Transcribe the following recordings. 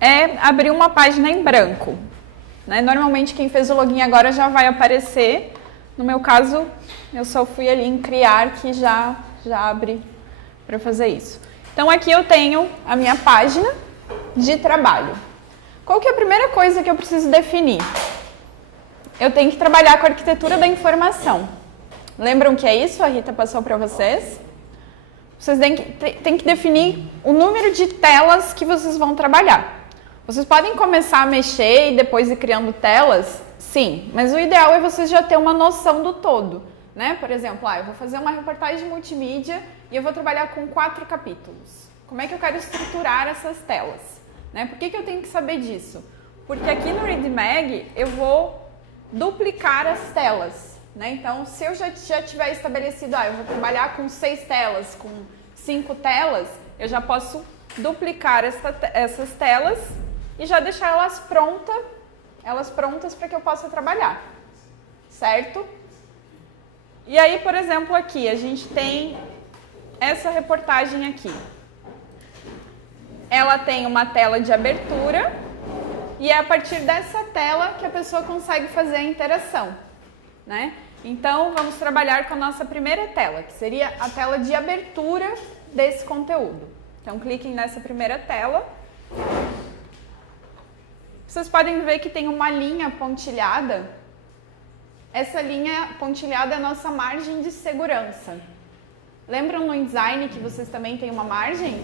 é abrir uma página em branco. Né? Normalmente quem fez o login agora já vai aparecer. No meu caso, eu só fui ali em criar que já abre para fazer isso. Então aqui eu tenho a minha página de trabalho. Qual que é a primeira coisa que eu preciso definir? Eu tenho que trabalhar com a arquitetura da informação. Lembram que é isso? A Rita passou para vocês. Vocês têm que definir o número de telas que vocês vão trabalhar. Vocês podem começar a mexer e depois ir criando telas? Sim, mas o ideal é vocês já ter uma noção do todo. Né? Por exemplo, eu vou fazer uma reportagem multimídia e eu vou trabalhar com 4 capítulos. Como é que eu quero estruturar essas telas? Né? Por que eu tenho que saber disso? Porque aqui no ReadMag eu vou duplicar as telas. Né? Então, se eu já tiver estabelecido, eu vou trabalhar com 6 telas, com 5 telas, eu já posso duplicar essas telas e já deixar elas prontas para que eu possa trabalhar. Certo? E aí, por exemplo, aqui a gente tem essa reportagem aqui. Ela tem uma tela de abertura e é a partir dessa tela que a pessoa consegue fazer a interação, né? Então, vamos trabalhar com a nossa primeira tela, que seria a tela de abertura desse conteúdo. Então, cliquem nessa primeira tela. Vocês podem ver que tem uma linha pontilhada. Essa linha pontilhada é a nossa margem de segurança. Lembram no InDesign que vocês também têm uma margem?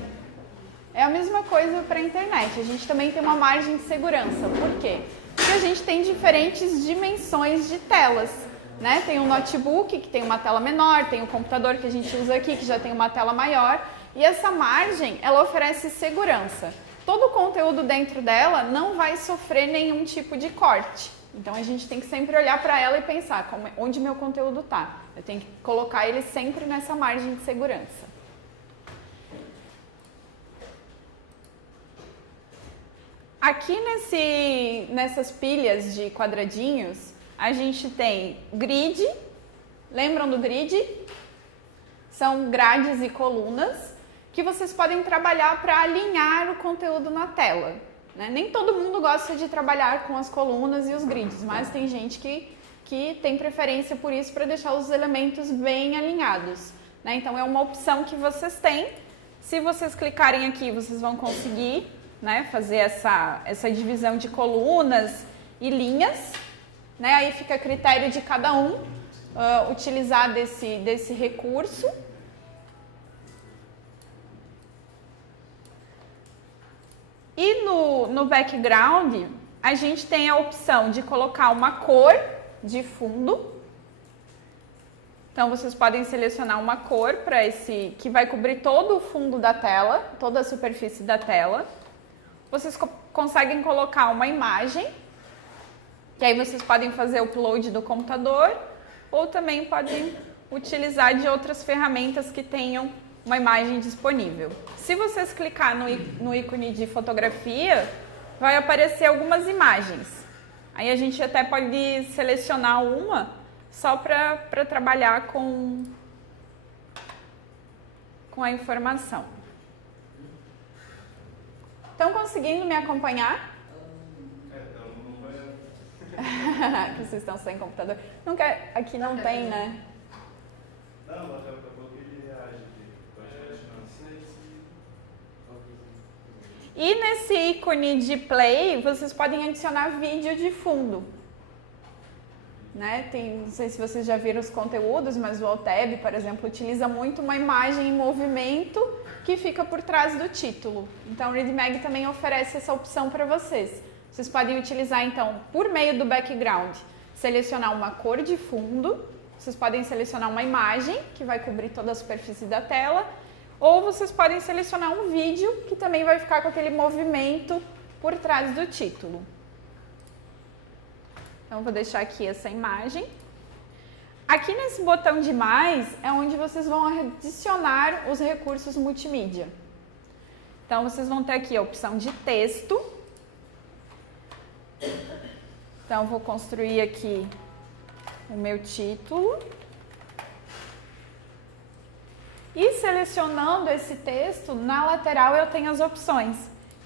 É a mesma coisa para a internet, a gente também tem uma margem de segurança. Por quê? Porque a gente tem diferentes dimensões de telas. Né? Tem um notebook que tem uma tela menor, tem o computador que a gente usa aqui que já tem uma tela maior. E essa margem, ela oferece segurança. Todo o conteúdo dentro dela não vai sofrer nenhum tipo de corte. Então a gente tem que sempre olhar para ela e pensar onde meu conteúdo está. Eu tenho que colocar ele sempre nessa margem de segurança. Aqui nessas pilhas de quadradinhos, a gente tem grid. Lembram do grid? São grades e colunas que vocês podem trabalhar para alinhar o conteúdo na tela. Né? Nem todo mundo gosta de trabalhar com as colunas e os grids, mas tem gente que tem preferência por isso para deixar os elementos bem alinhados. Né? Então é uma opção que vocês têm. Se vocês clicarem aqui, vocês vão conseguir, né, fazer essa divisão de colunas e linhas. Né? Aí fica a critério de cada um utilizar desse recurso. E no background, a gente tem a opção de colocar uma cor de fundo. Então, vocês podem selecionar uma cor para que vai cobrir todo o fundo da tela, toda a superfície da tela. Vocês conseguem colocar uma imagem, que aí vocês podem fazer o upload do computador, ou também podem utilizar de outras ferramentas que tenham uma imagem disponível. Se vocês clicar no ícone de fotografia, vai aparecer algumas imagens. Aí a gente até pode selecionar uma só para trabalhar com a informação. Estão conseguindo me acompanhar? Que vocês estão sem computador. Aqui não tem, né? Não, daqui a pouco ele reage aqui. E nesse ícone de play, vocês podem adicionar vídeo de fundo. Né? Não sei se vocês já viram os conteúdos, mas o Altab, por exemplo, utiliza muito uma imagem em movimento que fica por trás do título. Então, o ReadMag também oferece essa opção para vocês. Vocês podem utilizar, então, por meio do background, selecionar uma cor de fundo. Vocês podem selecionar uma imagem, que vai cobrir toda a superfície da tela. Ou vocês podem selecionar um vídeo, que também vai ficar com aquele movimento por trás do título. Então, vou deixar aqui essa imagem. Aqui nesse botão de mais é onde vocês vão adicionar os recursos multimídia. Então, vocês vão ter aqui a opção de texto. Então, vou construir aqui o meu título. E selecionando esse texto, na lateral eu tenho as opções.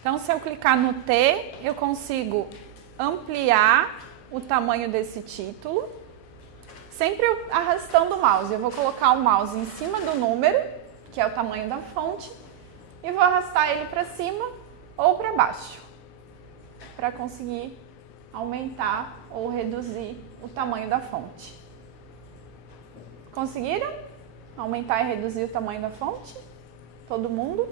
Então, se eu clicar no T, eu consigo ampliar o tamanho desse título, sempre arrastando o mouse. Eu vou colocar o mouse em cima do número, que é o tamanho da fonte, e vou arrastar ele para cima ou para baixo, para conseguir aumentar ou reduzir o tamanho da fonte. Conseguiram? Aumentar e reduzir o tamanho da fonte? Todo mundo?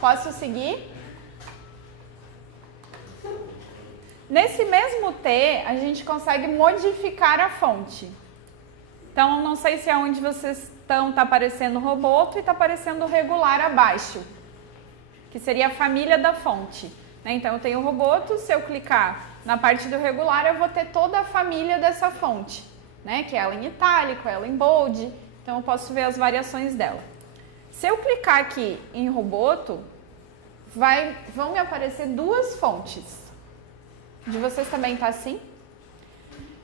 Posso seguir? Nesse mesmo T, a gente consegue modificar a fonte. Então, não sei se é onde vocês estão, está aparecendo Roboto e está aparecendo regular abaixo, que seria a família da fonte. Então, eu tenho o Roboto, se eu clicar na parte do regular, eu vou ter toda a família dessa fonte, que é ela em itálico, ela em bold, então eu posso ver as variações dela. Se eu clicar aqui em Roboto, vão me aparecer duas fontes. De vocês também está assim?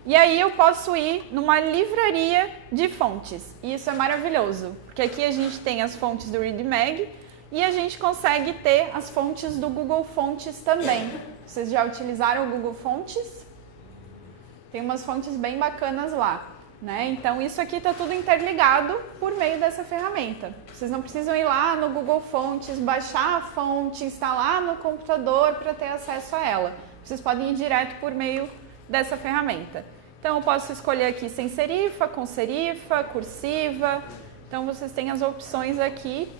E aí eu posso ir numa livraria de fontes. E isso é maravilhoso, porque aqui a gente tem as fontes do ReadMag e a gente consegue ter as fontes do Google Fontes também. Vocês já utilizaram o Google Fontes? Tem umas fontes bem bacanas lá. Então, isso aqui está tudo interligado por meio dessa ferramenta. Vocês não precisam ir lá no Google Fontes, baixar a fonte, instalar no computador para ter acesso a ela. Vocês podem ir direto por meio dessa ferramenta. Então, eu posso escolher aqui sem serifa, com serifa, cursiva. Então, vocês têm as opções aqui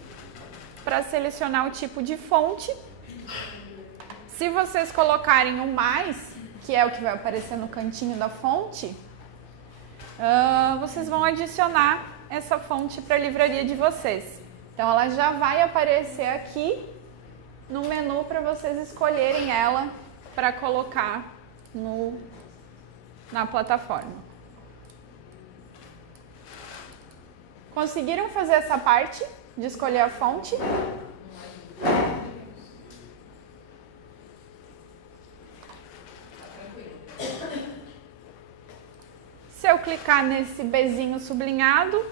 para selecionar o tipo de fonte. Se vocês colocarem o mais, que é o que vai aparecer no cantinho da fonte, vocês vão adicionar essa fonte para a livraria de vocês. Então, ela já vai aparecer aqui no menu para vocês escolherem ela para colocar na plataforma. Conseguiram fazer essa parte de escolher a fonte? Se eu clicar nesse Bzinho sublinhado,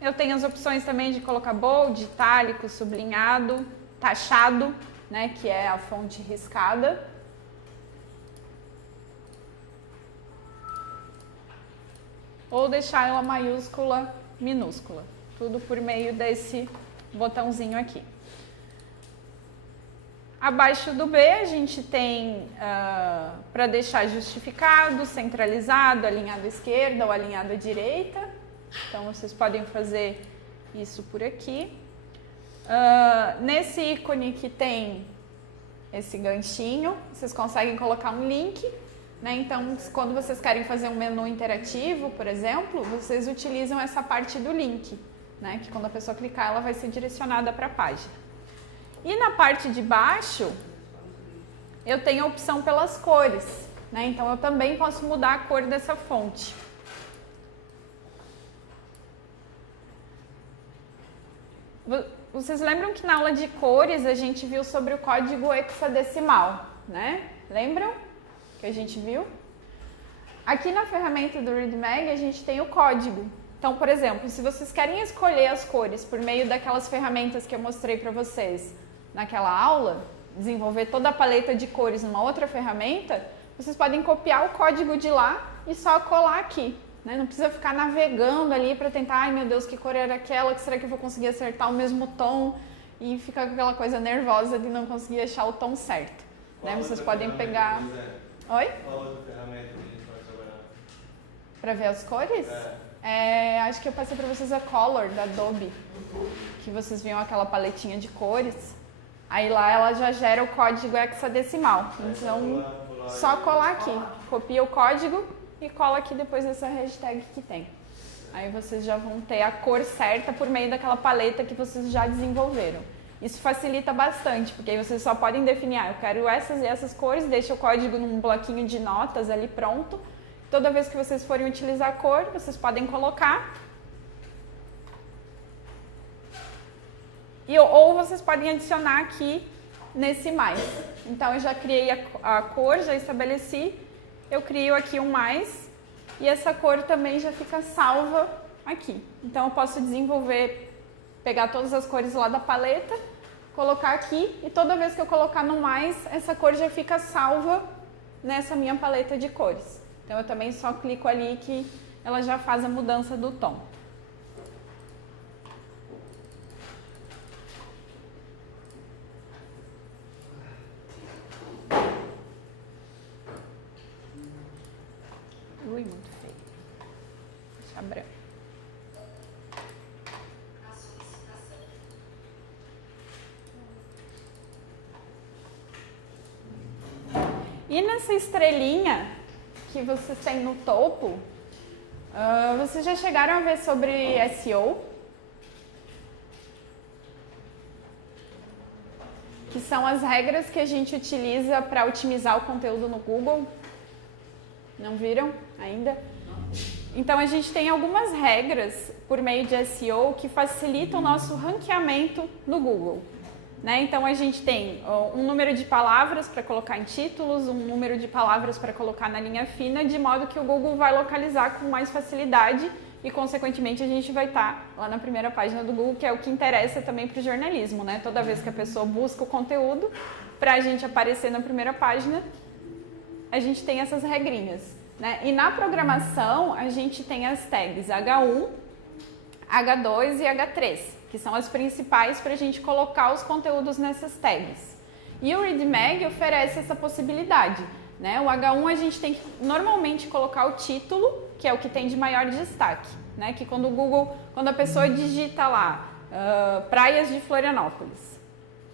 eu tenho as opções também de colocar bold, itálico, sublinhado, taxado, que é a fonte riscada. Ou deixar ela maiúscula, minúscula. Tudo por meio desse botãozinho aqui. Abaixo do B, a gente tem para deixar justificado, centralizado, alinhado à esquerda ou alinhado à direita. Então, vocês podem fazer isso por aqui. Nesse ícone que tem esse ganchinho, vocês conseguem colocar um link. Então, quando vocês querem fazer um menu interativo, por exemplo, vocês utilizam essa parte do link, que quando a pessoa clicar, ela vai ser direcionada para a página. E na parte de baixo, eu tenho a opção pelas cores, então eu também posso mudar a cor dessa fonte. Vocês lembram que na aula de cores a gente viu sobre o código hexadecimal, Lembram que a gente viu? Aqui na ferramenta do ReadMag a gente tem o código. Então, por exemplo, se vocês querem escolher as cores por meio daquelas ferramentas que eu mostrei para vocês naquela aula, desenvolver toda a paleta de cores numa outra ferramenta, vocês podem copiar o código de lá e só colar aqui. Não precisa ficar navegando ali para tentar, ai meu Deus, que cor era aquela, será que eu vou conseguir acertar o mesmo tom? E ficar com aquela coisa nervosa de não conseguir achar o tom certo. Vocês podem pegar... Oi? Qual outra ferramenta que a gente pode trabalhar? Para ver as cores? Acho que eu passei para vocês a Color, da Adobe, que vocês viam aquela paletinha de cores. Aí lá ela já gera o código hexadecimal. Então, só colar aqui. Copia o código e cola aqui depois dessa hashtag que tem. Aí vocês já vão ter a cor certa por meio daquela paleta que vocês já desenvolveram. Isso facilita bastante, porque aí vocês só podem definir, eu quero essas e essas cores, deixa o código num bloquinho de notas ali pronto. Toda vez que vocês forem utilizar a cor, vocês podem colocar. Ou vocês podem adicionar aqui nesse mais. Então, eu já criei a cor, já estabeleci. eu crio aqui um mais e essa cor também já fica salva aqui. Então eu posso desenvolver, pegar todas as cores lá da paleta, colocar aqui e toda vez que eu colocar no mais, essa cor já fica salva nessa minha paleta de cores. Então eu também só clico ali que ela já faz a mudança do tom. Ui, muito feio. Deixa branco. E nessa estrelinha que vocês têm no topo, vocês já chegaram a ver sobre SEO? Que são as regras que a gente utiliza para otimizar o conteúdo no Google. Não viram ainda? Então a gente tem algumas regras por meio de SEO que facilitam o nosso ranqueamento no Google. Né? Então a gente tem um número de palavras para colocar em títulos, um número de palavras para colocar na linha fina, de modo que o Google vai localizar com mais facilidade e, consequentemente, a gente vai estar lá na primeira página do Google, que é o que interessa também para o jornalismo. Né? Toda vez que a pessoa busca o conteúdo, para a gente aparecer na primeira página, a gente tem essas regrinhas. Né? E na programação, a gente tem as tags H1, H2 e H3, que são as principais para a gente colocar os conteúdos nessas tags. E o ReadMag oferece essa possibilidade. Né? O H1 a gente tem que normalmente colocar o título, que é o que tem de maior destaque. Né? Que quando a pessoa digita lá, praias de Florianópolis,